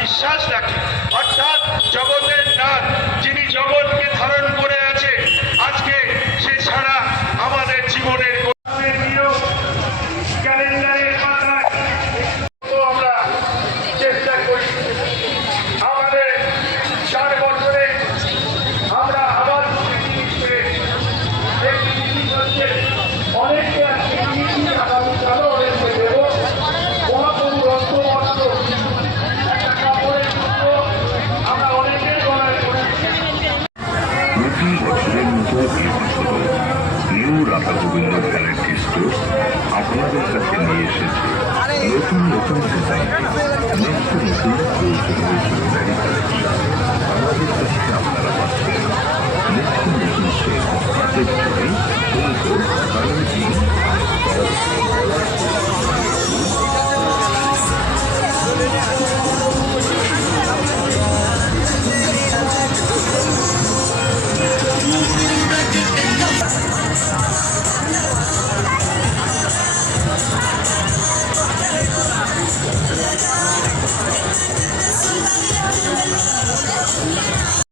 বিশ্বাস রাখি, অর্থাৎ জগতের নাথ যিনি জগৎকে ধারণ করে আছে, আজকে সে ছাড়া আমাদের জীবনের ক্যালেন্ডারের পাতায় আমরা চেষ্টা করি। আমাদের 4 বছরে আমরা আবার অনেককে আগামীকালও অনেককে দেব। মহাপ্রভু রক্তবস্ত্র একটা কাপড়ের টুকরো আমরা অনেকের গলায় করেছি। প্রতি বছরের মতো এবছরও new Radha Gobinda variety store আপনাদের কাছে নিয়ে এসেছে নতুন নতুন ডিজাইন, নিত্য নতুন কৌশলের জুয়েলারি কালেকশন।